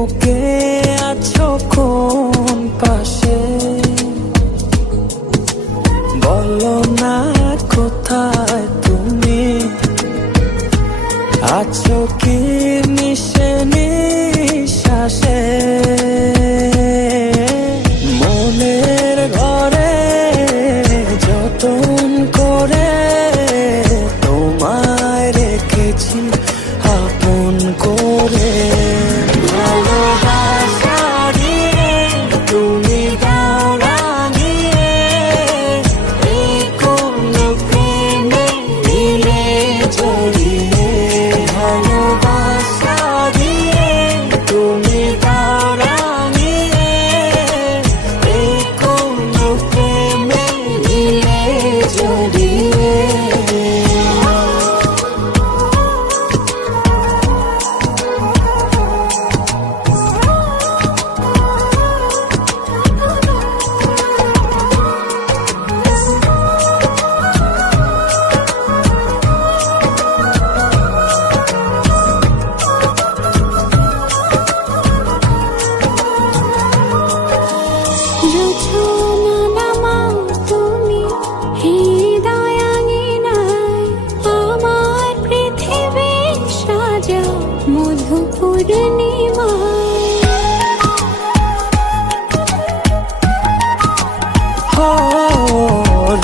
বুকে আছো কোন পাশে, বলো না কোথায় তুমি আছো কি মিশে নিঃশ্বাসে। মনের ঘরে যতন করে তোমায় রেখেছি আপন করে। ভালোবাসা দিয়ে তুমি দাও রাঙিয়ে, এই কোন প্রেমে দিলে জড়িয়ে। ভালোবাসা দিয়ে তুমি দাও রাঙিয়ে, এই কোন প্রেমে দিলে জড়িয়ে।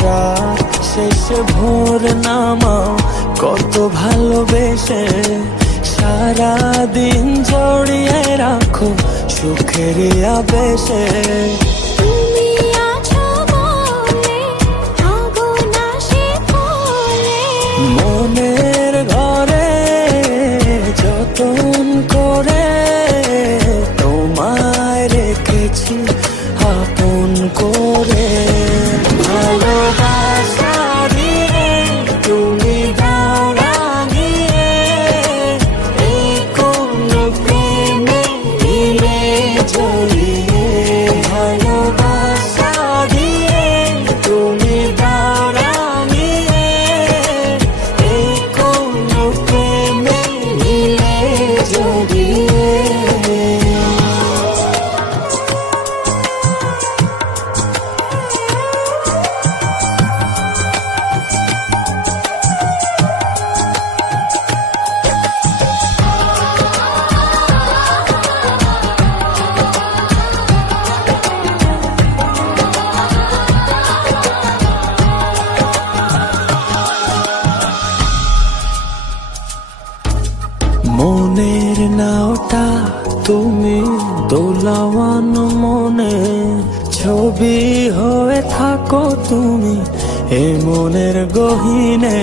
রাত শেষে ভোর নামাও কত ভালোবেসে, সারাদিন জড়িয়ে রাখো সুখের আবেশে। মনের ঘরে যতন করে তোমায় রেখেছি আপন করে। ভালোবাসা দিয়ে তুমি দাও রাঙিয়ে, এই কোন প্রেমে দিলে জড়িয়ে। ভালোবাসা দিয়ে তুমি দাও রাঙিয়ে, এই কোন প্রেমে দিলে জড়িয়ে। মনের নাওটা তুমি দোলাওয়ান মনে, ছবি হয়ে থাকো তুমি এ মনের গহীনে।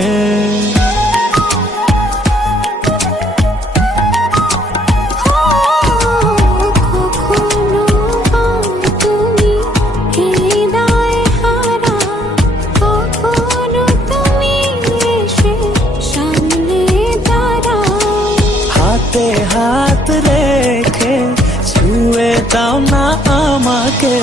হাতে হাত রেখে ছুঁয়ে দাও না আমাকে।